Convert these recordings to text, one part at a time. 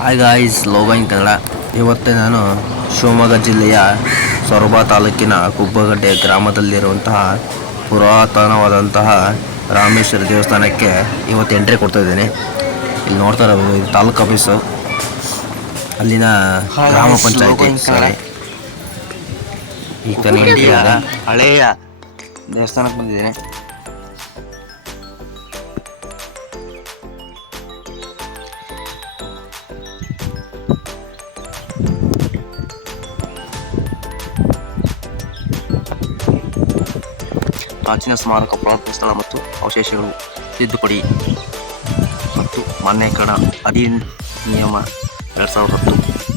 Hi guys, Logan Kannada. ಇವತ್ತು ನಾನು ಶಿವಮೊಗ್ಗ ಜಿಲ್ಲೆಯ ಸೊರಬ ತಾಲೂಕಿನ ಕುಬ್ಬಗಡ್ಡೆ ಗ್ರಾಮದಲ್ಲಿರುವಂತಹ ಪುರಾತನವಾದಂತಹ ರಾಮೇಶ್ವರ ದೇವಸ್ಥಾನಕ್ಕೆ ಇವತ್ತು ಎಂಟ್ರಿ ಕೊಡ್ತಾ ಇದ್ದೇನೆ. ಇಲ್ಲಿ ನೋಡ್ತಾ ಇರೋದು ಇದು ತಾಲೂಕು ಆಫೀಸು, ಅಲ್ಲಿನ ಗ್ರಾಮ ಪಂಚಾಯತಿ. ಈ ಹಳೆಯ ದೇವಸ್ಥಾನಕ್ಕೆ ಬಂದಿದ್ದೇನೆ. ಪ್ರಾಚೀನ ಸ್ಮಾರಕ, ಪುರಾತನ ಸ್ಥಳ ಮತ್ತು ಅವಶೇಷಗಳು, ತಿದ್ದುಪಡಿ ಮತ್ತು ಮಾನ್ಯೀಕರಣ ಅಧಿನಿಯಮ 2010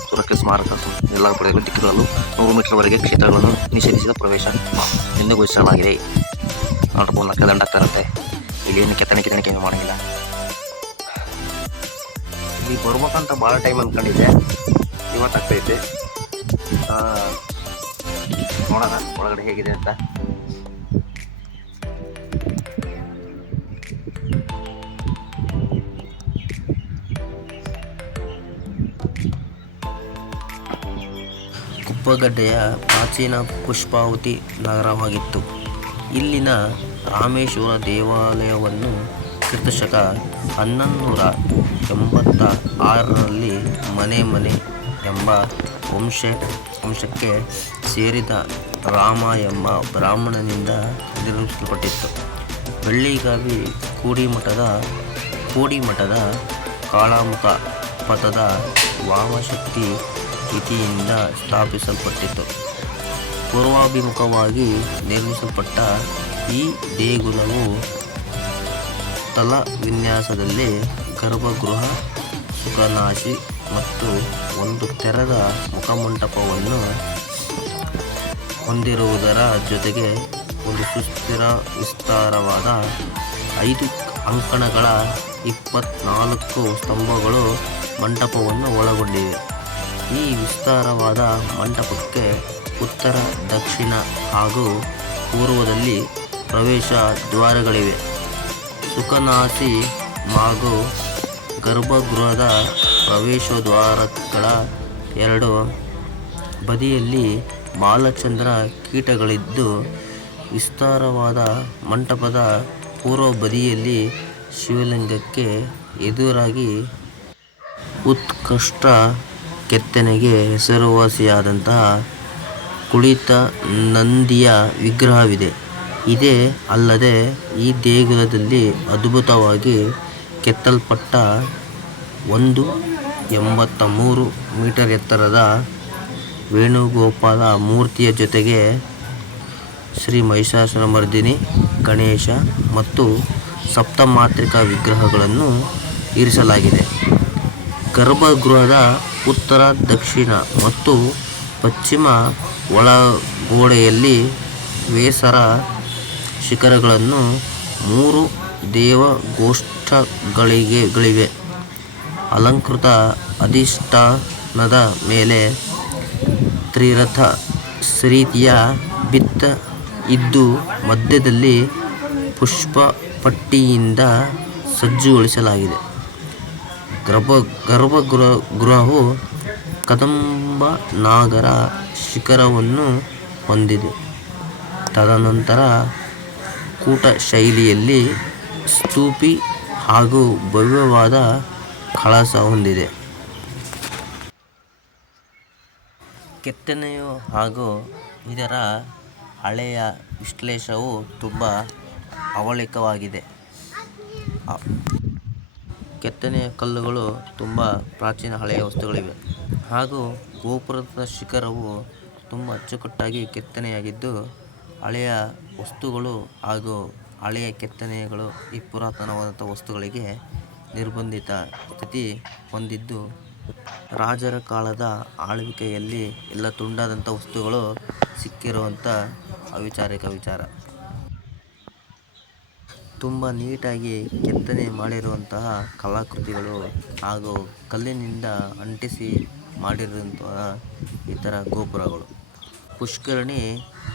ಸುರಕ್ಷಿತ ಸ್ಮಾರಕ ಎಲ್ಲ ಕಡೆಗಳು ದಿಕ್ಕುಗಳಲ್ಲೂ 100 ಮೀಟರ್ವರೆಗೆ ಕ್ಷೇತ್ರಗಳನ್ನು ನಿಷೇಧಿಸಿದ ಪ್ರವೇಶ ಎಂದು ಘೋಷಿಸಲಾಗಿದೆ. ನೋಡ್ಬೋದು, ಲಕ್ಷ ದಂಡ ಆಗ್ತಾ ಇರುತ್ತೆ. ಇಲ್ಲಿ ಏನು ಕೆತ್ತನೆ ಮಾಡೋಂಗಿಲ್ಲ. ಇಲ್ಲಿ ಬರ್ಬೇಕಂತ ಭಾಳ ಟೈಮ್ ಅಂದ್ಕೊಂಡಿದ್ದೆ, ಇವತ್ತಾಗ್ತೈತೆ. ನೋಡೋಣ ಒಳಗಡೆ ಹೇಗಿದೆ ಅಂತ. ಕುಬ್ಬಗಡ್ಡೆಯ ಪ್ರಾಚೀನ ಪುಷ್ಪಾವತಿ ನಗರವಾಗಿತ್ತು. ಇಲ್ಲಿನ ರಾಮೇಶ್ವರ ದೇವಾಲಯವನ್ನು ಕ್ರಿಸ್ತಶಕ 1186ರಲ್ಲಿ ಮನೆ ಎಂಬ ವಂಶಕ್ಕೆ ಸೇರಿದ ರಾಮ ಎಂಬ ಬ್ರಾಹ್ಮಣನಿಂದ ನಿರ್ಮಿಸಲ್ಪಟ್ಟಿತ್ತು. ಬೆಳ್ಳಿಗಾವಿ ಕೋಡಿಮಠದ ಕಾಳಾಮುಖ ಪಥದ ವಾಮಶಕ್ತಿ ತಿಥಿಯಿಂದ ಸ್ಥಾಪಿಸಲ್ಪಟ್ಟಿತು. ಪೂರ್ವಾಭಿಮುಖವಾಗಿ ನಿರ್ಮಿಸಲ್ಪಟ್ಟ ಈ ದೇಗುಲವು ತಲ ವಿನ್ಯಾಸದಲ್ಲಿ ಗರ್ಭಗೃಹ, ಸುಖನಾಸಿ ಮತ್ತು ಒಂದು ತೆರೆದ ಮುಖಮಂಟಪವನ್ನು ಹೊಂದಿರುವುದರ ಜೊತೆಗೆ ಒಂದು ಸುಸ್ಥಿರ ವಿಸ್ತಾರವಾದ 5 ಅಂಕಣಗಳ 24 ಸ್ತಂಭಗಳು ಮಂಟಪವನ್ನು ಒಳಗೊಂಡಿವೆ. ಈ ವಿಸ್ತಾರವಾದ ಮಂಟಪಕ್ಕೆ ಉತ್ತರ, ದಕ್ಷಿಣ ಹಾಗೂ ಪೂರ್ವದಲ್ಲಿ ಪ್ರವೇಶ ದ್ವಾರಗಳಿವೆ. ಸುಖನಾಸಿ ಹಾಗೂ ಗರ್ಭಗೃಹದ ಪ್ರವೇಶದ್ವಾರಗಳ 2 ಬದಿಯಲ್ಲಿ ಬಾಲಚಂದ್ರ ಕೀಟಗಳಿದ್ದು, ವಿಸ್ತಾರವಾದ ಮಂಟಪದ ಪೂರ್ವ ಬದಿಯಲ್ಲಿ ಶಿವಲಿಂಗಕ್ಕೆ ಎದುರಾಗಿ ಉತ್ಕೃಷ್ಟ ಕೆತ್ತನೆಗೆ ಹೆಸರುವಾಸಿಯಾದಂತಹ ಕುಳಿತ ನಂದಿಯ ವಿಗ್ರಹವಿದೆ. ಇದೇ ಅಲ್ಲದೆ ಈ ದೇಗುಲದಲ್ಲಿ ಅದ್ಭುತವಾಗಿ ಕೆತ್ತಲ್ಪಟ್ಟ 183 ಮೀಟರ್ ಎತ್ತರದ ವೇಣುಗೋಪಾಲ ಮೂರ್ತಿಯ ಜೊತೆಗೆ ಶ್ರೀ ಮಹಿಷಾಸುರಮರ್ದಿನಿ, ಗಣೇಶ ಮತ್ತು ಸಪ್ತಮಾತೃಕಾ ವಿಗ್ರಹಗಳನ್ನು ಇರಿಸಲಾಗಿದೆ. ಗರ್ಭಗೃಹದ ಉತ್ತರ, ದಕ್ಷಿಣ ಮತ್ತು ಪಶ್ಚಿಮ ಒಳಗೋಡೆಯಲ್ಲಿ ವೇಸರ ಶಿಖರಗಳನ್ನು 3 ದೇವಗೋಷ್ಠಗಳಿವೆ. ಅಲಂಕೃತ ಅಧಿಷ್ಠಾನದ ಮೇಲೆ ತ್ರಿರಥ ರೀತಿಯ ಭಿತ್ತ ಇದ್ದು, ಮಧ್ಯದಲ್ಲಿ ಪುಷ್ಪಪಟ್ಟಿಯಿಂದ ಸಜ್ಜುಗೊಳಿಸಲಾಗಿದೆ. ಗರ್ಭಗೃಹವು ಕದಂಬನಾಗರ ಶಿಖರವನ್ನು ಹೊಂದಿದೆ. ತದನಂತರ ಕೂಟ ಶೈಲಿಯಲ್ಲಿ ಸ್ತೂಪಿ ಹಾಗೂ ಭವ್ಯವಾದ ಕಳಸ ಹೊಂದಿದೆ. ಕೆತ್ತನೆಯು ಹಾಗೂ ಇದರ ಹಳೆಯ ವಿಶ್ಲೇಷವು ತುಂಬ ಅವಳಿಕವಾಗಿದೆ. ಕೆತ್ತನೆಯ ಕಲ್ಲುಗಳು ತುಂಬ ಪ್ರಾಚೀನ ಹಳೆಯ ವಸ್ತುಗಳಿವೆ ಹಾಗೂ ಗೋಪುರದ ಶಿಖರವು ತುಂಬ ಅಚ್ಚುಕಟ್ಟಾಗಿ ಕೆತ್ತನೆಯಾಗಿದ್ದು, ಹಳೆಯ ವಸ್ತುಗಳು ಹಾಗೂ ಹಳೆಯ ಕೆತ್ತನೆಗಳು ಈ ಪುರಾತನವಾದಂಥ ವಸ್ತುಗಳಿಗೆ ನಿರ್ಬಂಧಿತ ಸ್ಥಿತಿ ಹೊಂದಿದ್ದು, ರಾಜರ ಕಾಲದ ಆಳ್ವಿಕೆಯಲ್ಲಿ ಎಲ್ಲ ತುಂಡಾದಂಥ ವಸ್ತುಗಳು ಸಿಕ್ಕಿರುವಂಥ ಅವಿಚಾರಿಕ ವಿಚಾರ. ತುಂಬ ನೀಟಾಗಿ ಕೆತ್ತನೆ ಮಾಡಿರುವಂತಹ ಕಲಾಕೃತಿಗಳು ಹಾಗೂ ಕಲ್ಲಿನಿಂದ ಅಂಟಿಸಿ ಮಾಡಿರುವಂತಹ ಇತರ ಗೋಪುರಗಳು. ಪುಷ್ಕರಣಿ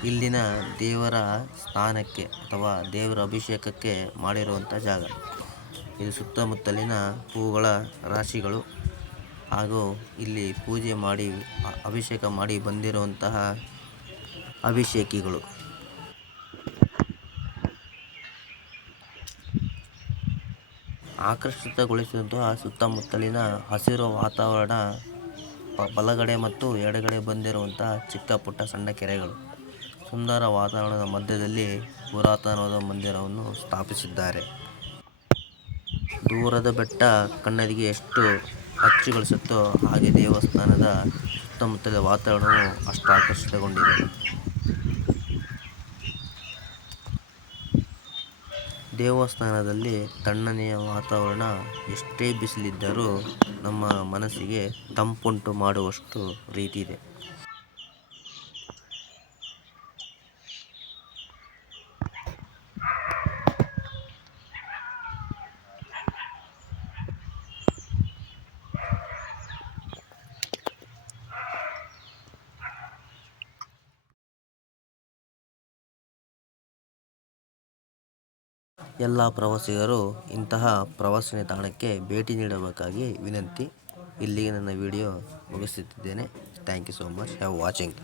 ಇಲ್ಲಿನ ದೇವರ ಸ್ನಾನಕ್ಕೆ ಅಥವಾ ದೇವರ ಅಭಿಷೇಕಕ್ಕೆ ಮಾಡಿರುವಂಥ ಜಾಗ. ಇದು ಸುತ್ತಮುತ್ತಲಿನ ಹೂಗಳ ರಾಶಿಗಳು ಹಾಗೂ ಇಲ್ಲಿ ಪೂಜೆ ಮಾಡಿ ಅಭಿಷೇಕ ಮಾಡಿ ಬಂದಿರುವಂತಹ ಅಭಿಷೇಕಿಗಳು. ಆಕರ್ಷಿತಗೊಳಿಸುವಂತಹ ಸುತ್ತಮುತ್ತಲಿನ ಹಸಿರು ವಾತಾವರಣ, ಬಲಗಡೆ ಮತ್ತು ಎಡಗಡೆ ಬಂದಿರುವಂತಹ ಚಿಕ್ಕ ಪುಟ್ಟ ಸಣ್ಣ ಕೆರೆಗಳು, ಸುಂದರ ವಾತಾವರಣದ ಮಧ್ಯದಲ್ಲಿ ಪುರಾತನವಾದ ಮಂದಿರವನ್ನು ಸ್ಥಾಪಿಸಿದ್ದಾರೆ. ದೂರದ ಬೆಟ್ಟ ಕಣ್ಣಿಗೆ ಎಷ್ಟು ಅಚ್ಚುಗಳಿಸುತ್ತೋ ಹಾಗೆ ದೇವಸ್ಥಾನದ ಸುತ್ತಮುತ್ತಲ ವಾತಾವರಣವು ಅಷ್ಟು ಆಕರ್ಷಿತಗೊಂಡಿದೆ. ದೇವಸ್ಥಾನದಲ್ಲಿ ತಣ್ಣನೆಯ ವಾತಾವರಣ, ಎಷ್ಟೇ ಬಿಸಿಲಿದ್ದರೂ ನಮ್ಮ ಮನಸ್ಸಿಗೆ ತಂಪುಂಟು ಮಾಡುವಷ್ಟು ರೀತಿ ಇದೆ. ಎಲ್ಲ ಪ್ರವಾಸಿಗರು ಇಂತಹ ಪ್ರವಾಸನ ತಾಣಕ್ಕೆ ಭೇಟಿ ನೀಡಬೇಕಾಗಿ ವಿನಂತಿ. ಇಲ್ಲಿಗೆ ನನ್ನ ವಿಡಿಯೋ ಮುಗಿಸುತ್ತಿದ್ದೇನೆ. Thank you so much. Have watching.